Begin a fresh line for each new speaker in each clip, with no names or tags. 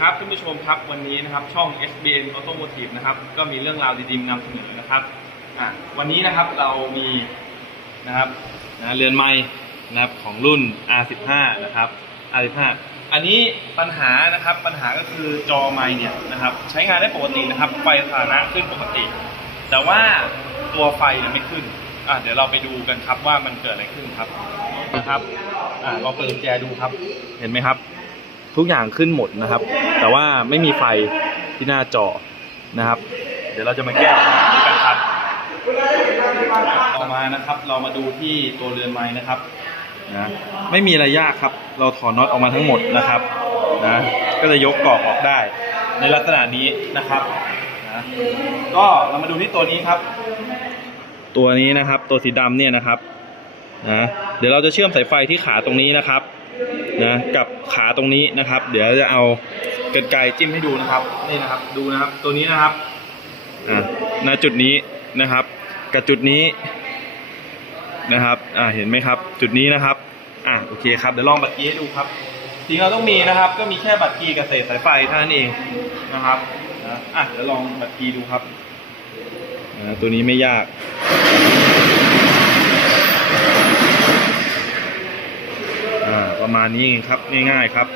ครับท่านผู้ชมครับวันนี้นะครับช่อง SBN Automotive นะครับก็มีเรื่องราวดีๆนำเสนอนะครับอะวันนี้นะครับเรามีนะครับนะเรือนไม้นะครับของรุ่น R15 นะครับ R15 อันนี้ปัญหานะครับปัญหาก็คือจอไม้เนี่ยนะครับใช้งานได้ปกตินะครับไฟสถานะขึ้นปกติ แต่ว่าตัวไฟเนี่ยไม่ขึ้นอะเดี๋ยวเราไปดูกันครับว่ามันเกิดอะไรขึ้นครับนะครับอะลองเปิดแจดูครับเห็นไหมครับทุกอย่างขึ้นหมดนะครับ แต่ว่าไม่มีไฟที่หน้าจอนะครับ เดี๋ยวเราจะมาแก้ปัญหากันครับต่อมานะครับ เรามาดูที่ตัวเรือนไม้นะครับนะไม่มีอะไรยากครับ เราถอดน็อตออกมาทั้งหมดนะครับนะก็จะยกกรอบออกได้ ในลักษณะนี้นะครับนะก็เรามาดูที่ตัวนี้ครับ ตัวนี้นะครับ ตัวสีดำเนี่ยนะครับนะเดี๋ยวเราจะเชื่อมสายไฟที่ขาตรงนี้นะครับนะกับขาตรงนี้นะครับ เดี๋ยวจะเอา กรรไกรจิ้มให้ดูนะครับนี่นะครับดูนะครับตัวนี้นะครับอ่าณจุดนี้นะครับ กับจุดนี้นะครับอ่าเห็นไหมครับ จุดนี้นะครับอ่าโอเคครับเดี๋ยวลองบัตรกีให้ดูครับสิ่งเราต้องมีนะครับ ก็มีแค่บัตรกีกับเศษสายไฟเท่านั้นเองนะครับนะอะเดี๋ยวลองบัตรกีดูครับอ่าตัวนี้ไม่ยากอ่าประมาณนี้ครับง่าย ๆครับ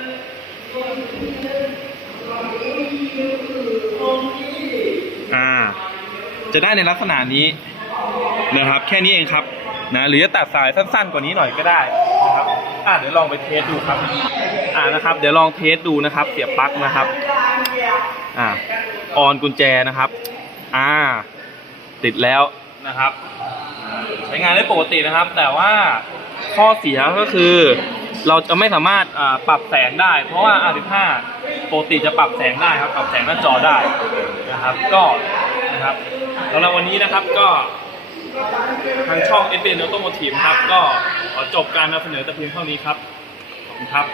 อ่า จะได้ในลักษณะนี้นะครับ แค่นี้เองครับนะหรือจะตัดสายสั้นๆกว่านี้หน่อยก็ได้นะครับอ่าเดี๋ยวลองไปเทสดูครับ อ่านะครับ เดี๋ยวลองเทสดูนะครับเสียบปลั๊กนะครับ อ่าออนกุญแจนะครับ อ่า ติดแล้วนะครับ ใช้งานได้ปกตินะครับ แต่ว่าข้อเสียก็คือ เราจะไม่สามารถปรับแสงได้ เพราะว่า R15 ปกติจะปรับแสงได้ครับ ปรับแสงหน้าจอได้นะครับ ก็นะครับสำหรับวันนี้นะครับก็ทางช่อง s b n Automotive ครับ ก็ขอจบการนำเสนอแต่เพียงเท่านี้ครับ ขอบคุณครับ